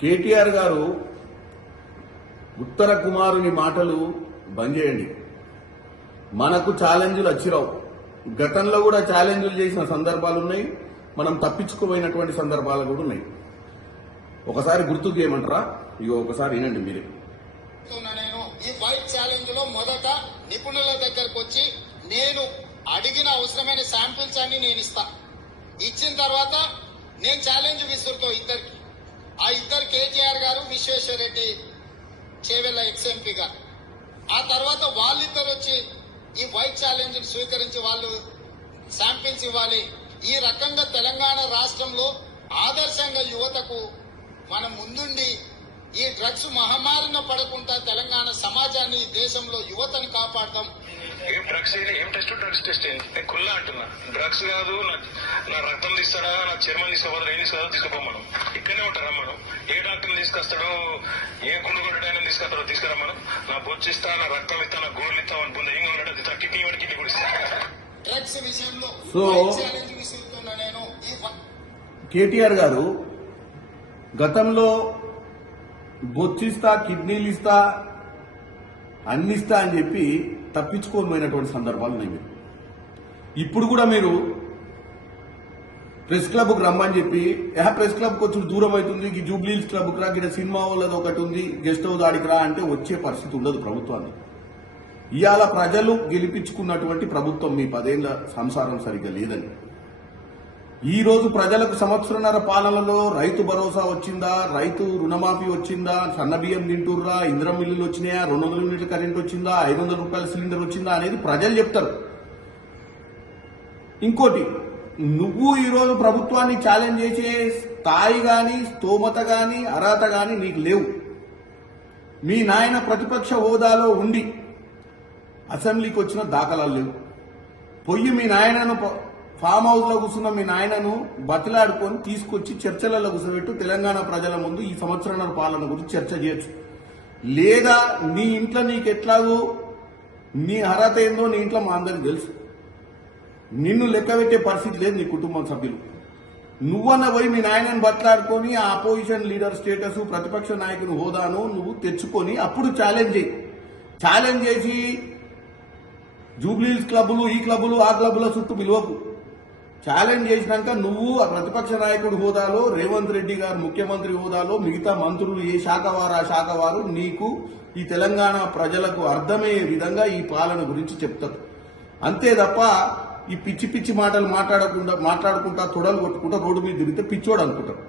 కేటీఆర్ గారు ఉత్తర కుమారుని మాటలు బంద్ చేయండి. మనకు ఛాలెంజ్లు వచ్చిరావు గతంలో కూడా ఛాలెంజ్లు చేసిన సందర్భాలు ఉన్నాయి. మనం తప్పించుకోపోయినటువంటి సందర్భాలు కూడా ఉన్నాయి. ఒకసారి గుర్తుకు చేయమంటారా ఇగో ఒకసారి వినండి మీరే. నేను ఈ వైట్ ఛాలెంజ్లో మొదట నిపుణుల దగ్గరకు వచ్చి నేను అడిగిన అవసరమైన శాంపిల్స్ అన్ని నేను ఇస్తా. ఇచ్చిన తర్వాత నేను ఛాలెంజ్ విసురుతో ఇద్దరికి ఆ ఇద్దరు కేటీఆర్ గారు విశ్వేశ్వర రెడ్డి చేవెళ్ళ ఎక్స్ఎంపీగా. ఆ తర్వాత వాళ్ళిద్దరు వచ్చి ఈ వైట్ ఛాలెంజ్ స్వీకరించి వాళ్ళు శాంపిల్స్ ఇవ్వాలి. ఈ రకంగా తెలంగాణ రాష్ట్రంలో ఆదర్శంగా యువతకు మనం ముందుండి ఈ డ్రగ్స్ మహమ్మారిన పడకుండా తెలంగాణ సమాజాన్ని దేశంలో యువతను కాపాడదాం. ఏం డ్రగ్స్ ఇది? ఏం టెస్ట్ డ్రగ్స్ టెస్ట్ ఏంటి నేను కుల్లా అంటున్నా. డ్రగ్స్ కాదు నా నా రక్తం తీస్తాడా నా చర్మం తీసుకోవద్దు ఏం తీసుకోవద్దు తీసుకోపోం మనం. ఇక్కడనే ఉంటారా మనం? ఏ డాక్టర్ని తీసుకొస్తాడో ఏ గుండు కొట్టడానికి తీసుకొస్తాడో తీసుకురా మనం. నా బొచ్చు ఇస్తా నా రక్తం ఇస్తా నా గోళ్ళు ఇస్తా అని పొంది ఏం కొన్నాడు కిడ్నీ వాడి కిడ్నీ కూడా ఇస్తా. డ్రగ్స్ విషయంలో నేను కేటీఆర్ గారు గతంలో బొచ్చిస్తా కిడ్నీలు ఇస్తా అందిస్తా అని చెప్పి తప్పించుకోమైనటువంటి సందర్భాలు ఉన్నాయి మీరు. ఇప్పుడు కూడా మీరు ప్రెస్ క్లబ్కు రమ్మని చెప్పి యా ప్రెస్ క్లబ్ కొంచెం దూరం అవుతుంది ఈ జూబ్లీస్ క్లబ్కి రా ఇక్కడ సినిమా వాళ్ళది ఒకటి ఉంది గెస్ట్ హౌస్ ఆడికి రా అంటే వచ్చే పరిస్థితి ఉండదు ప్రభుత్వాన్ని ఇవాళ ప్రజలు గెలిపించుకున్నటువంటి ప్రభుత్వం మీ పదేళ్ళ సంసారం సరిగ్గా లేదని. ఈ రోజు ప్రజలకు సంవత్సరన్నర పాలనలో రైతు భరోసా వచ్చిందా? రైతు రుణమాఫీ వచ్చిందా? సన్న బియ్యం తింటుర్రా? ఇంద్రం మిల్లులు వచ్చినాయా? రెండు వందల యూనిట్ల కరెంట్ వచ్చిందా? ఐదు వందల రూపాయల సిలిండర్ వచ్చిందా అనేది ప్రజలు చెప్తారు. ఇంకోటి నువ్వు ఈరోజు ప్రభుత్వాన్ని ఛాలెంజ్ చేసే స్థాయి కానీ స్తోమత కానీ అర్హత కానీ నీకు లేవు. మీ నాయన ప్రతిపక్ష హోదాలో ఉండి అసెంబ్లీకి వచ్చిన దాఖలాలు లేవు. పొయ్యి మీ నాయనను ఫామ్ హౌస్లో కూర్చున్న మీ నాయనను బతిలాడుకొని తీసుకొచ్చి చర్చలలో కూర్చోబెట్టు తెలంగాణ ప్రజల ముందు ఈ సంవత్సరాల పాలన గురించి చర్చ చేయొచ్చు. లేదా నీ ఇంట్లో నీకు ఎట్లాగో నీ అర్హత ఏందో నీ ఇంట్లో మా అందరికి తెలుసు. నిన్ను లెక్క పెట్టే పరిస్థితి లేదు నీ కుటుంబం సభ్యులు. నువ్వన్న పోయి మీ నాయనని బట్లాడుకొని ఆ అపోజిషన్ లీడర్ స్టేటస్ ప్రతిపక్ష నాయకుని హోదాను నువ్వు తెచ్చుకొని అప్పుడు ఛాలెంజ్ చేయి. ఛాలెంజ్ చేసి జూబ్లీస్ క్లబ్బులు ఈ క్లబ్బులు ఆ క్లబ్బుల చుట్టూ పిలువకు. ఛాలెంజ్ చేసినాక నువ్వు ఆ ప్రతిపక్ష నాయకుడు హోదాలో రేవంత్ రెడ్డి గారు ముఖ్యమంత్రి హోదాలో మిగతా మంత్రులు ఏ శాఖ వారు ఆ శాఖ వారు నీకు ఈ తెలంగాణ ప్రజలకు అర్థమయ్యే విధంగా ఈ పాలన గురించి చెప్తారు. అంతే తప్ప ఈ పిచ్చి పిచ్చి మాటలు మాట్లాడకుండా మాట్లాడుకుంటా తొడలు కొట్టుకుంటా రోడ్డు మీద తిరిగితే పిచ్చోడు అనుకుంటారు.